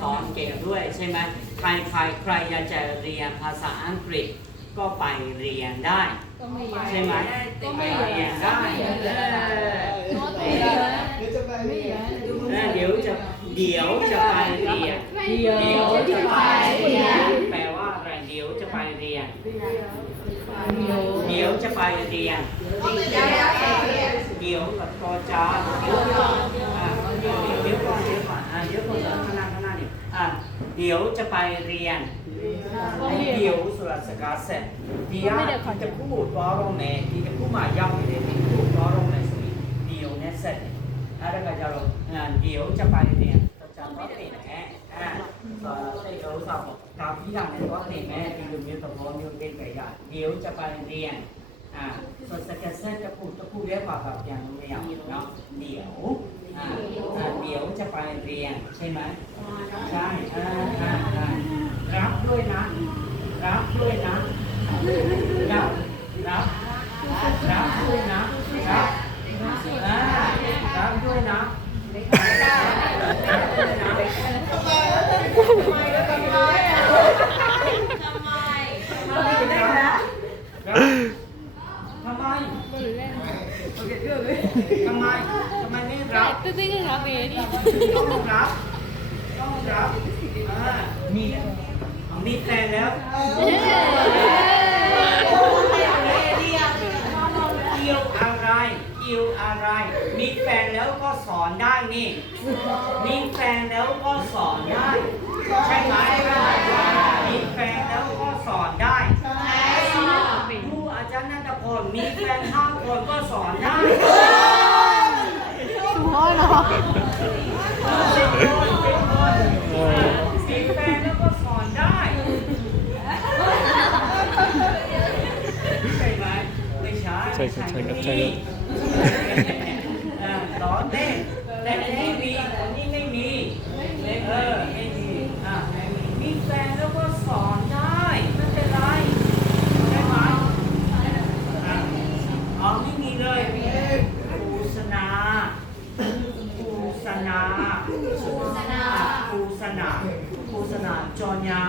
สอนเก่งด้วยใช่ไหมใครใครใครอยากจะเรียนภาษาอังกฤษก็ไปเรียนได้ ก็ไม่เยอะใช่ไหมก็ไปไม่เยอะเรียนได้ไม่เยอะเออโน้ตไม่เยอะเดี๋ยวจะไปไม่เยอะเออเดี๋ยวจะเดี๋ยวจะไปเรียนเดี๋ยวเดี๋ยวจะจะไปไปเรีเรียยนนแปลว่าอะไรเดี๋ยวจะไปเรียน เดี๋ยวเดี๋ยวจะไปเรียน เดี๋ยวกับกอจาเดี๋ยวางหน้านี่อะเดี๋ยวจะไปเรียนไอ้เดี๋ยวสุรสกัดเสร็จเดี๋ยวที่จะพูดว่าโรงแรมที่จะพูดมาย้ำไม่ได้ที่พูดว่าโรงแรมสิเดี๋ยวเนี่ยเสร็จอะไรก็จะลงอะเดี๋ยวจะไปเรียนจะจำว่าเป็นแม่อะสอนเดี๋ยวสอบกับพี่ดังเนี่ยว่าเป็นแม่ที่อยู่ในตะวันอยู่เป็นไก่ย่างเดี๋ยวจะไปเรียนอ่าส่วนสแกนเซอร์จะพูดจะพูดเรียกว่าแบบอย่างไม่อยากเนาะเดี๋ยว อ่าอ่าเดี๋ยวจะไปเรียนใช่ไหมใช่อ่าอ่าอ่ารับด้วยนะ รับด้วยนะ รับรับรับด้วยนะรับอ่ารับด้วยนะรับด้วยนะรับทำไม ทำไมทำไมไม่รับตึ้งตึ้งรับเบนี่ต้องรับต้องรับอ่ามีมีแฟนแล้ว เกี่ยวอะไรเกี่ยวอะไร มีแฟนแล้วก็สอนได้นี่ มีแฟนแล้วก็สอนได้ ใช่ไหมมีแฟนแล้วก็สอนได้ครูอาจารย์นันทพล มีแฟนห้าคนก็สอนได้หัวเนาะสิบคนสิบคนสิบแฟนแล้วก็สอนได้ใช่ไหมไม่ใช่ใช่ครับใช่ครับใช่ครับเออสอนเล่นแต่อันนี้มีอันนี้ไม่มีเออไม่มีอะไม่มีมีแฟนแล้วก็สอนได้ไม่เป็นไรใช่ไหมอะอ๋อไม่มีเลยครูสนาครูส นาครูสนาครูสนาครูสนาจอยา